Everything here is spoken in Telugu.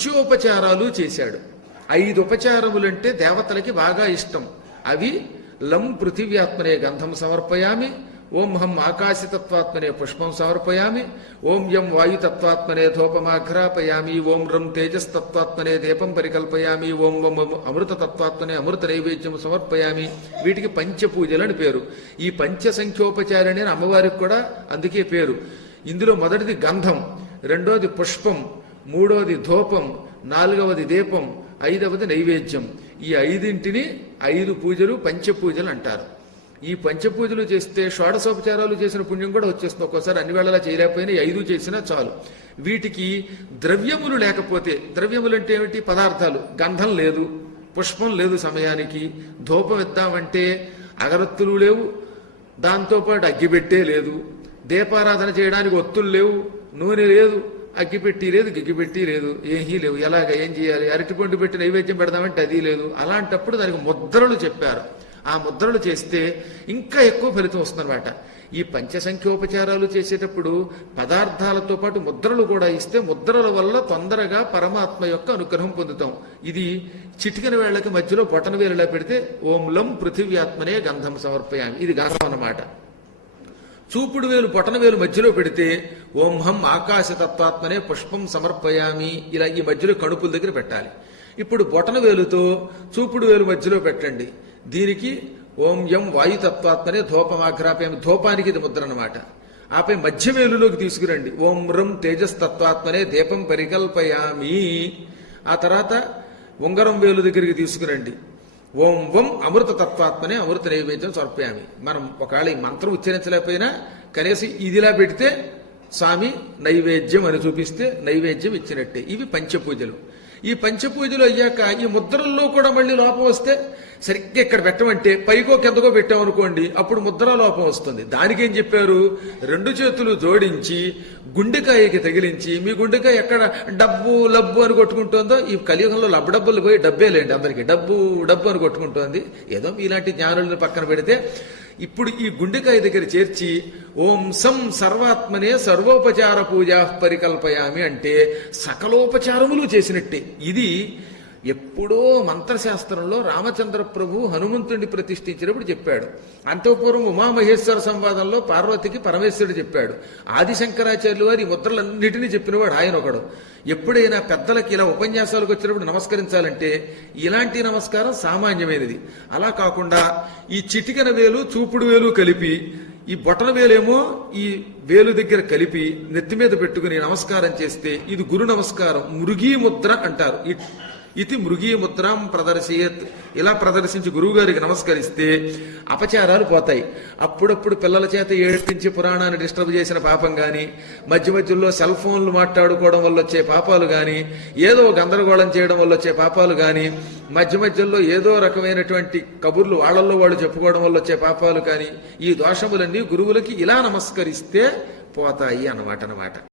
పంచోపచారాలు చేశాడు. ఐదు ఉపచారములంటే దేవతలకి బాగా ఇష్టం. అవి లం పృథివ్యాత్మనే గంధం సమర్పయామి ఓం హం ఆకాశతత్వాత్మనే పుష్పం సమర్పయామి ఓం యం వాయుతత్వాత్మనే ధూపమాఘ్రాపయామి ఓం రం తేజస్తత్వాత్మనే దీపం పరికల్పయామి ఓం వం అమృతతత్వాత్మనే అమృత నైవేద్యం సమర్పయామి. వీటికి పంచపూజలు అని పేరు. ఈ పంచ సంఖ్యోపచారణి అని అమ్మవారికి కూడా అందుకే పేరు. ఇందులో మొదటిది గంధం రెండోది పుష్పం మూడవది ధూపం నాలుగవది దీపం ఐదవది నైవేద్యం. ఈ ఐదింటిని ఐదు పూజలు పంచపూజలు అంటారు. ఈ పంచపూజలు చేస్తే షోడశోపచారాలు చేసిన పుణ్యం కూడా వచ్చేస్తుంది. ఒక్కోసారి అన్ని వేళలా చేయలేకపోయినా ఐదు చేసినా చాలు. వీటికి ద్రవ్యములు లేకపోతే ద్రవ్యములు అంటే ఏమిటి? పదార్థాలు. గంధం లేదు పుష్పం లేదు సమయానికి. ధూపం ఇద్దామంటే అగరత్తులు లేవు దాంతోపాటు అగ్గిపెట్టే లేదు. దీపారాధన చేయడానికి ఒత్తులు లేవు నూనె లేదు అగ్గిపెట్టి లేదు గిగ్గిపెట్టి లేదు ఏమీ లేవు ఎలాగ ఏం చేయాలి అరటిపండు పెట్టి నైవేద్యం పెడదామంటే అది లేదు. అలాంటప్పుడు దానికి ముద్రలు చెప్పారు. ఆ ముద్రలు చేస్తే ఇంకా ఎక్కువ ఫలితం వస్తుందన్నమాట. ఈ పంచసంఖ్యోపచారాలు చేసేటప్పుడు పదార్థాలతో పాటు ముద్రలు కూడా ఇస్తే ముద్రల వల్ల తొందరగా పరమాత్మ యొక్క అనుగ్రహం పొందుతాం. ఇది చిటికన వేళ్ళకి మధ్యలో బొటన వేలులా పెడితే ఓం లం పృథివ్యాత్మనే గంధం సమర్పయామి. ఇది గంధం అన్నమాట. చూపుడు వేలు పొటన వేలు మధ్యలో పెడితే ఓం హం ఆకాశ తత్వాత్మనే పుష్పం సమర్పయామి ఇలా ఈ మధ్యలో కడుపుల దగ్గర పెట్టాలి. ఇప్పుడు బొటన వేలుతో చూపుడు వేలు మధ్యలో పెట్టండి. దీనికి ఓం యం వాయుతత్వాత్మనే ధూపమాఘ్రాపయామి. ధూపానికి ఇది ముద్ర అన్నమాట. ఆపై మధ్య వేలులోకి తీసుకురండి. ఓం రం తేజస్తత్వాత్మనే దీపం పరికల్పయామి. ఆ తర్వాత ఉంగరం వేలు దగ్గరికి తీసుకురండి. ఓం వం అమృత తత్వాత్మనే అమృత నైవేద్యం సమర్పయామి. మనం ఒకవేళ ఈ మంత్రం ఉచ్చరించలేకపోయినా కనీసం ఇదిలా పెడితే స్వామి నైవేద్యం అని చూపిస్తే నైవేద్యం ఇచ్చినట్టే. ఇవి పంచపూజలు. ఈ పంచపూజలు అయ్యాక ఈ ముద్రల్లో కూడా మళ్ళీ లోపం వస్తే సరిగ్గా ఇక్కడ పెట్టమంటే పైకో కిందకో పెట్టామనుకోండి అప్పుడు ముద్ర లోపం వస్తుంది. దానికి ఏం చెప్పారు? రెండు చేతులు జోడించి గుండెకాయకి తగిలించి మీ గుండెకాయ ఎక్కడ డబ్బు లబ్బు అని కొట్టుకుంటుందో ఈ కలియుగంలో లబ్బు డబ్బులు పోయి డబ్బే లేండి అందరికి. డబ్బు డబ్బు అని కొట్టుకుంటోంది. ఏదో ఇలాంటి జ్ఞానులను పక్కన పెడితే ఇప్పుడు ఈ గుండెకాయ దగ్గర చేర్చి ఓం సం సర్వాత్మనే సర్వోపచార పూజా పరికల్పయామి అంటే సకలోపచారములు చేసినట్టే. ఇది ఎప్పుడో మంత్రశాస్త్రంలో రామచంద్ర ప్రభు హనుమంతుడిని ప్రతిష్ఠించినప్పుడు చెప్పాడు. అంతఃపూర్వం ఉమామహేశ్వర సంవాదంలో పార్వతికి పరమేశ్వరుడు చెప్పాడు. ఆదిశంకరాచార్యులు వారి ఈ ముద్రలన్నిటినీ చెప్పినవాడు ఆయన ఒకడు. ఎప్పుడైనా పెద్దలకి ఇలా ఉపన్యాసాలకు వచ్చినప్పుడు నమస్కరించాలంటే ఇలాంటి నమస్కారం సామాన్యమైనది. అలా కాకుండా ఈ చిటికన వేలు చూపుడు వేలు కలిపి ఈ బొటన వేలేమో ఈ వేలు దగ్గర కలిపి నెత్తి మీద పెట్టుకుని నమస్కారం చేస్తే ఇది గురు నమస్కారం మురుగీ ముద్ర అంటారు. ఇది మృగీ ముద్రాం ప్రదర్శయత్. ఇలా ప్రదర్శించి గురువు గారికి నమస్కరిస్తే అపచారాలు పోతాయి. అప్పుడప్పుడు పిల్లల చేత ఏడిపించి పురాణాన్ని డిస్టర్బ్ చేసిన పాపం కానీ మధ్య మధ్యలో సెల్ ఫోన్లు మాట్లాడుకోవడం వల్ల వచ్చే పాపాలు కానీ ఏదో గందరగోళం చేయడం వల్ల వచ్చే పాపాలు కానీ మధ్య మధ్యలో ఏదో రకమైనటువంటి కబుర్లు వాళ్ళల్లో వాళ్ళు చెప్పుకోవడం వల్ల వచ్చే పాపాలు కానీ ఈ దోషములన్నీ గురువులకి ఇలా నమస్కరిస్తే పోతాయి అన్నమాట అన్నమాట.